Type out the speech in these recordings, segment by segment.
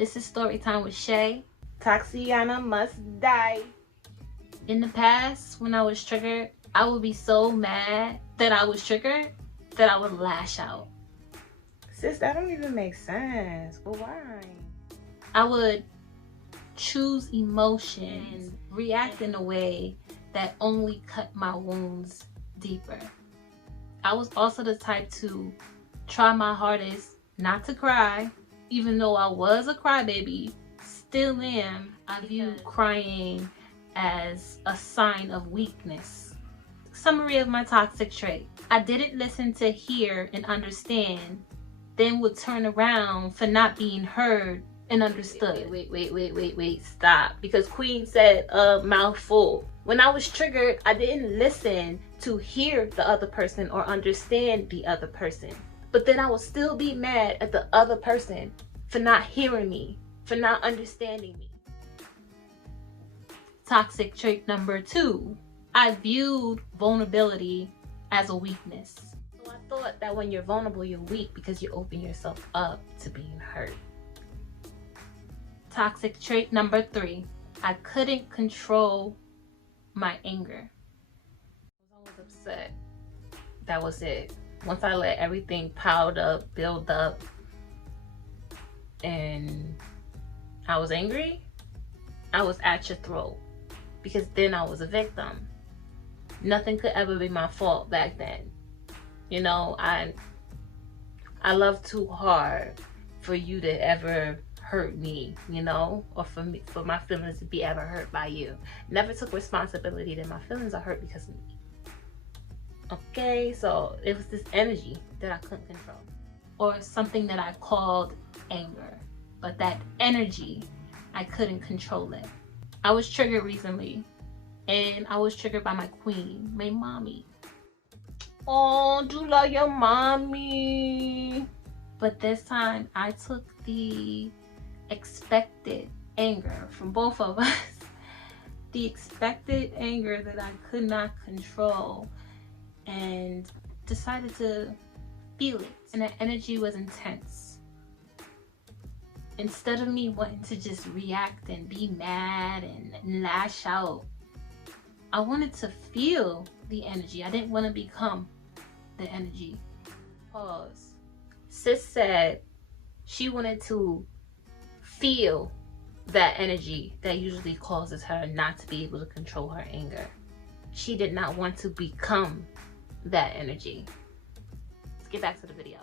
This is story time with Shay. Toxiana must die. In the past, when I was triggered, I would be so mad that I was triggered that I would lash out. Sis, that don't even make sense. But why? I would choose emotions and react in a way that only cut my wounds deeper. I was also the type to try my hardest not to cry, even though I was a crybaby, still am. I view crying as a sign of weakness. Summary of my toxic trait: I didn't listen to hear and understand, then would turn around for not being heard and understood. Wait, stop. Because Queen said a mouthful. When I was triggered, I didn't listen to hear the other person or understand the other person. But then I would still be mad at the other person for not hearing me, for not understanding me. Toxic trait number 2. I viewed vulnerability as a weakness. So I thought that when you're vulnerable, you're weak because you open yourself up to being hurt. Toxic trait number 3. I couldn't control my anger. I was upset. That was it. Once I let everything piled up, build up, and I was angry, I was at your throat. Because then I was a victim. Nothing could ever be my fault back then. You know, I love too hard for you to ever hurt me, you know, or for my feelings to be ever hurt by you. Never took responsibility that my feelings are hurt because of me. Okay, so it was this energy that I couldn't control, or something that I called anger, but that energy, I couldn't control it. I was triggered recently, and I was triggered by my queen, my mommy. Oh, do love your mommy. But this time, I took the expected anger from both of us, the expected anger that I could not control, and decided to feel it. And that energy was intense. Instead of me wanting to just react and be mad and lash out, I wanted to feel the energy. I didn't want to become the energy. Pause. Sis said she wanted to feel that energy that usually causes her not to be able to control her anger. She did not want to become that energy. Let's get back to the video.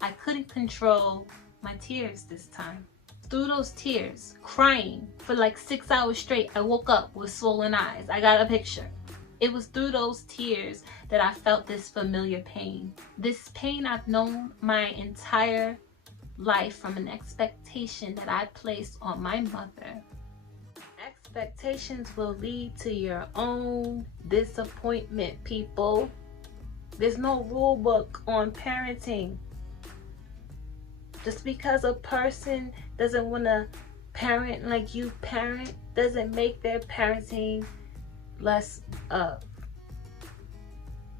I couldn't control my tears this time. Through those tears, crying for like 6 hours straight, I woke up with swollen eyes. I got a picture. It was through those tears that I felt this familiar pain. This pain I've known my entire life from an expectation that I placed on my mother. Expectations will lead to your own disappointment, people. There's no rule book on parenting. Just because a person doesn't want to parent like you parent doesn't make their parenting less of.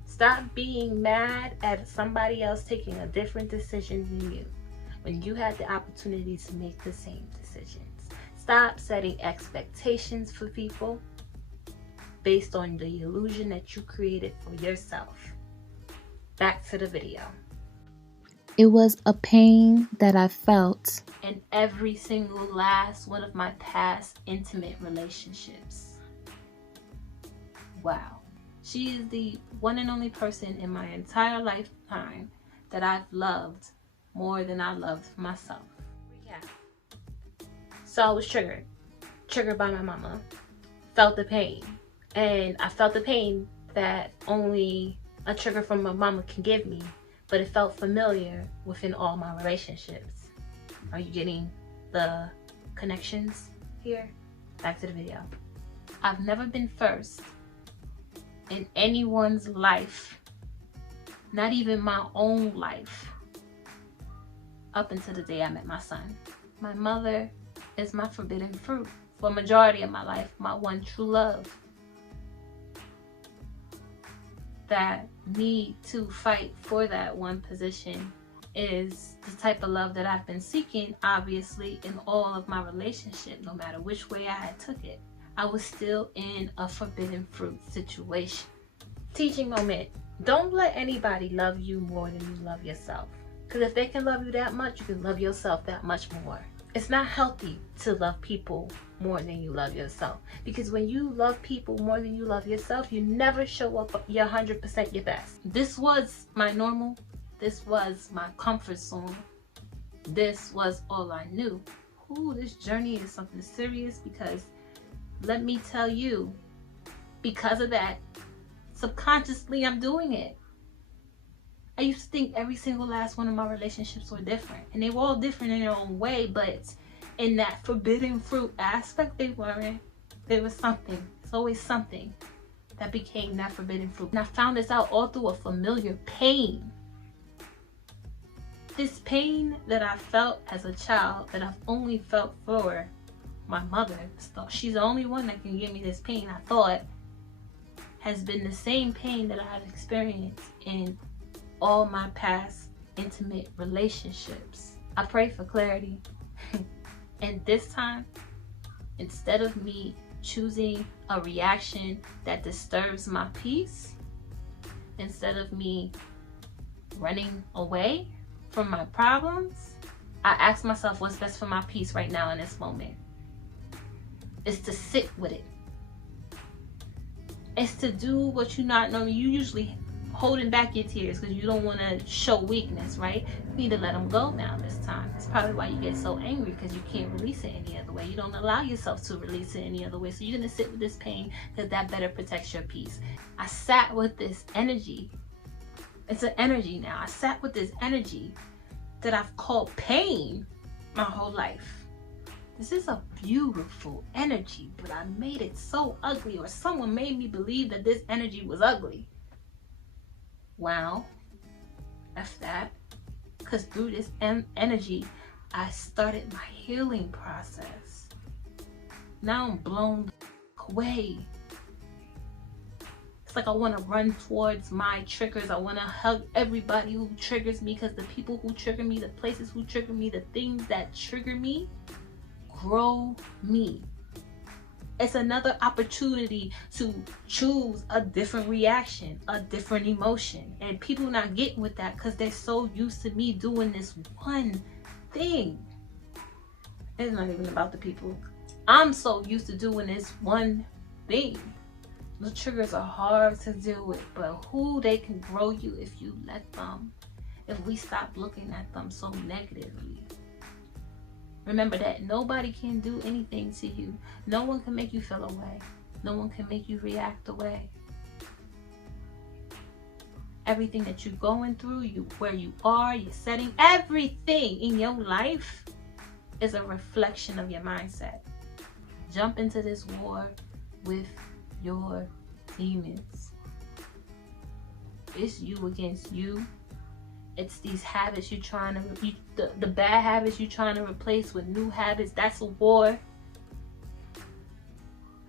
Stop being mad at somebody else taking a different decision than you when you had the opportunity to make the same decisions. Stop setting expectations for people based on the illusion that you created for yourself. Back to the video. It was a pain that I felt in every single last one of my past intimate relationships. Wow. She is the one and only person in my entire lifetime that I've loved more than I loved myself. Recap. So I was triggered by my mama, felt the pain, and I felt the pain that only a trigger from my mama can give me, but it felt familiar within all my relationships. Are you getting the connections here? Back to the video. I've never been first in anyone's life, not even my own life, up until the day I met my son. My mother is my forbidden fruit for a majority of my life, my one true love. That need to fight for that one position is the type of love that I've been seeking, obviously, in all of my relationship. No matter which way I had took it, I was still in a forbidden fruit situation. Teaching moment. Don't let anybody love you more than you love yourself. Because if they can love you that much, you can love yourself that much more. It's not healthy to love people more than you love yourself. Because when you love people more than you love yourself, you never show up your 100% your best. This was my normal. This was my comfort zone. This was all I knew. Ooh, this journey is something serious, because let me tell you, because of that, subconsciously I'm doing it. I used to think every single last one of my relationships were different, and they were all different in their own way, but in that forbidden fruit aspect, they weren't. There was something. It's always something that became that forbidden fruit. And I found this out all through a familiar pain. This pain that I felt as a child, that I've only felt for my mother. She's the only one that can give me this pain, I thought, has been the same pain that I had experienced in all my past intimate relationships. I prayed for clarity. And this time, instead of me choosing a reaction that disturbs my peace, instead of me running away from my problems, I asked myself what's best for my peace right now in this moment. It's to sit with it. It's to do what you not know. You usually holding back your tears because you don't want to show weakness, right? You need to let them go now this time. It's probably why you get so angry, because you can't release it any other way. You don't allow yourself to release it any other way. So you're going to sit with this pain, because that better protects your peace. I sat with this energy. It's an energy now. I sat with this energy that I've called pain my whole life. This is a beautiful energy, but I made it so ugly, or someone made me believe that this energy was ugly. Wow, F that. Because through this energy, I started my healing process. Now I'm blown away. It's like I want to run towards my triggers. I want to hug everybody who triggers me, because the people who trigger me, the places who trigger me, the things that trigger me, grow me. It's another opportunity to choose a different reaction, a different emotion. And people not getting with that because they're so used to me doing this one thing. It's not even about the people. I'm so used to doing this one thing. The triggers are hard to deal with, but who they can grow you if you let them. If we stop looking at them so negatively. Remember that nobody can do anything to you. No one can make you feel away. No one can make you react away. Everything that you're going through, where you are, your setting, everything in your life is a reflection of your mindset. Jump into this war with your demons. It's you against you. It's these habits you're trying to, the bad habits you're trying to replace with new habits. That's a war.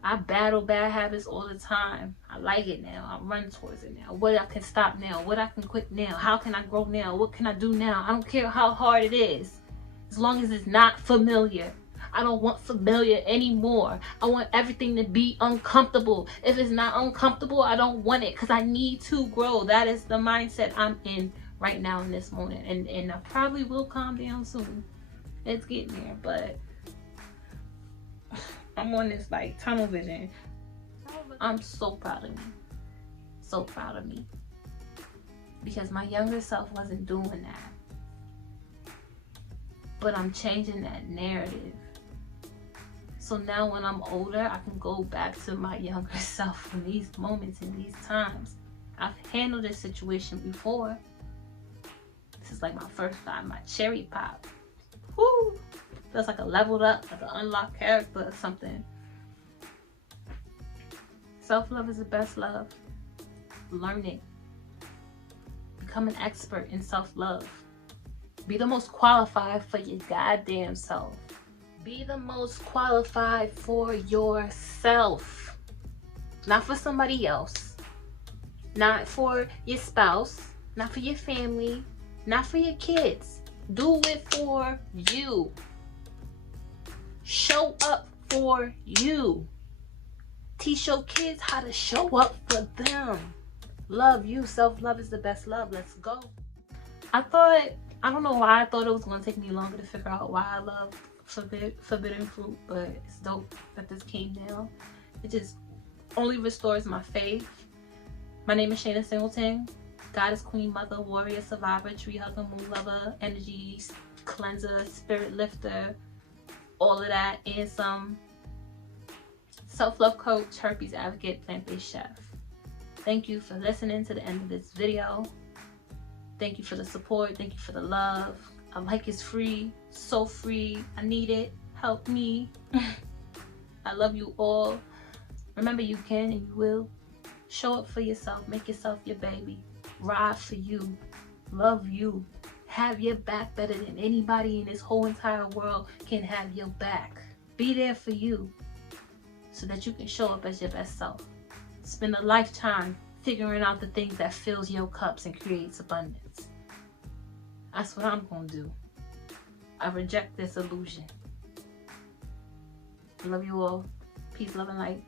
I battle bad habits all the time. I like it now. I run towards it now. What I can stop now. What I can quit now. How can I grow now? What can I do now? I don't care how hard it is. As long as it's not familiar. I don't want familiar anymore. I want everything to be uncomfortable. If it's not uncomfortable, I don't want it, because I need to grow. That is the mindset I'm in right now in this moment, and I probably will calm down soon. It's getting there, but I'm on this like tunnel vision. I'm so proud of me. So proud of me. Because my younger self wasn't doing that. But I'm changing that narrative. So now when I'm older, I can go back to my younger self in these moments, in these times. I've handled this situation before. This is like my first time, my cherry pop. Woo! Feels like a leveled up, like an unlocked character or something. Self-love is the best love. Learn it. Become an expert in self-love. Be the most qualified for your goddamn self. Be the most qualified for yourself. Not for somebody else. Not for your spouse. Not for your family. Not for your kids. Do it for you. Show up for you. Teach your kids how to show up for them. Love you. Self-love is the best love. Let's go. I don't know why I thought it was going to take me longer to figure out why I love forbidden fruit, but it's dope that this came now. It just only restores my faith. My name is Shana Singleton. Goddess, queen, mother, warrior, survivor, tree hugger, moon lover, energy cleanser, spirit lifter, all of that, and some. Self-love coach, herpes advocate, plant-based chef. Thank you for listening to the end of this video. Thank you for the support. Thank you for the love. A like is free, so free. I need it. Help me. I love you all. Remember, you can and you will. Show up for yourself. Make yourself your baby. Ride for you. Love you. Have your back better than anybody in this whole entire world can have your back. Be there for you so that you can show up as your best self. Spend a lifetime figuring out the things that fills your cups and creates abundance. That's what I'm gonna do. I reject this illusion. I love you all. Peace, love, and light.